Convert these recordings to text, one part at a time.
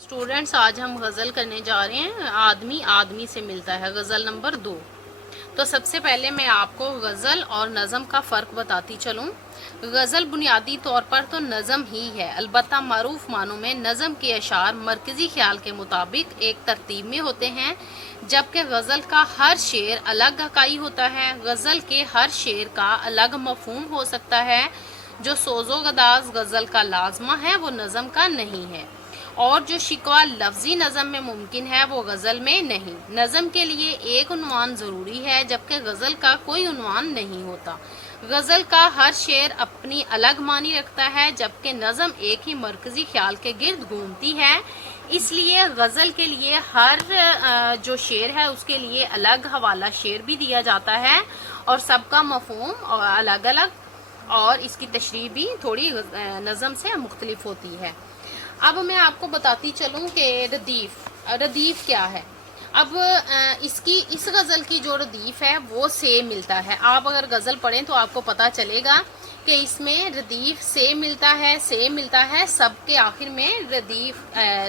Students, आज हम गज़ल करने जा रहे हैं आदमी आदमी से मिलता है, गज़ल नंबर 2। तो सबसे पहले मैं आपको गज़ल और नज़म का फ़र्क बताती चलूँ। गज़ल बुनियादी तौर पर तो नज़म ही है, अलबत्ता मारूफ मानों में नज़म के अशार मरकज़ी ख्याल के मुताबिक एक तरतीब में होते हैं, जबकि गज़ल का हर शेर अलग हकाई होता है। गज़ल के हर शेर का अलग मफ़हूम हो सकता है। जो सोज़ो गदाज़ गज़ल का लाज़मा है वो नज़म का नहीं है, और जो शिकवा लफ्ज़ी नज़म में मुमकिन है वो गज़ल में नहीं। नज़म के लिए एक उन्वान ज़रूरी है, जबकि गज़ल का कोई उन्वान नहीं होता। गज़ल का हर शेर अपनी अलग मानी रखता है, जबकि नज़म एक ही मरकज़ी ख्याल के गिर्द घूमती है। इसलिए गज़ल के लिए हर जो शेर है उसके लिए अलग हवाला शेर भी दिया जाता है, और सबका मफ़हूम अलग अलग, और इसकी तशरीह भी थोड़ी नज़म से मुख्तलिफ होती है। अब मैं आपको बताती चलूँ कि रदीफ़ क्या है। अब इस गज़ल की जो रदीफ़ है वो से मिलता है। आप अगर गज़ल पढ़ें तो आपको पता चलेगा कि इसमें रदीफ़ से मिलता है, सबके आखिर में रदीफ़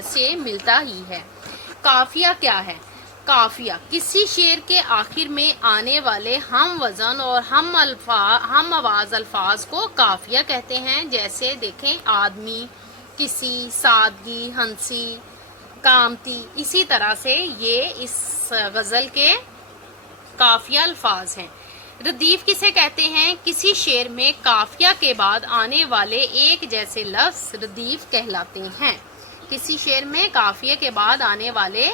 से मिलता ही है। काफ़िया क्या है? काफ़िया किसी शेर के आखिर में आने वाले हम वज़न और हम आवाज़ अल्फाज को काफ़िया कहते हैं। जैसे देखें, आदमी, किसी, सादगी, हंसी, कामती। इसी तरह से ये इस गज़ल के काफ़िया अल्फाज हैं। रदीफ़ किसे कहते हैं? किसी शेर में काफ़िया के बाद आने वाले एक जैसे लफ्ज़ रदीफ़ कहलाते हैं। किसी शेर में काफ़िया के बाद आने वाले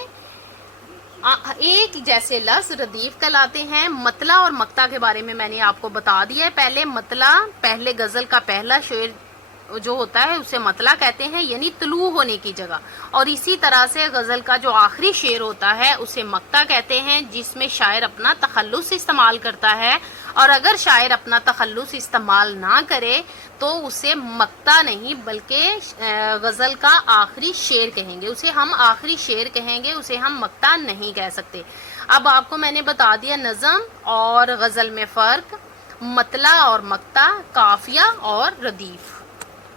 एक जैसे लफ्ज़ रदीफ़ कहलाते हैं। मतला और मक्ता के बारे में मैंने आपको बता दिया है। पहले गज़ल का पहला शेर जो होता है उसे मतला कहते हैं, यानी तुलू होने की जगह। और इसी तरह से गज़ल का जो आखिरी शेर होता है उसे मक्ता कहते हैं, जिसमें शायर अपना तखल्लुस इस्तेमाल करता है। और अगर शायर अपना तखल्लुस इस्तेमाल ना करे तो उसे मक्ता नहीं बल्कि गज़ल का आखिरी शेर कहेंगे। उसे हम आखिरी शेर कहेंगे, उसे हम मक्ता नहीं कह सकते। अब आपको मैंने बता दिया नज़म और गज़ल में फ़र्क, मतला और मक्ता, काफ़िया और रदीफ़।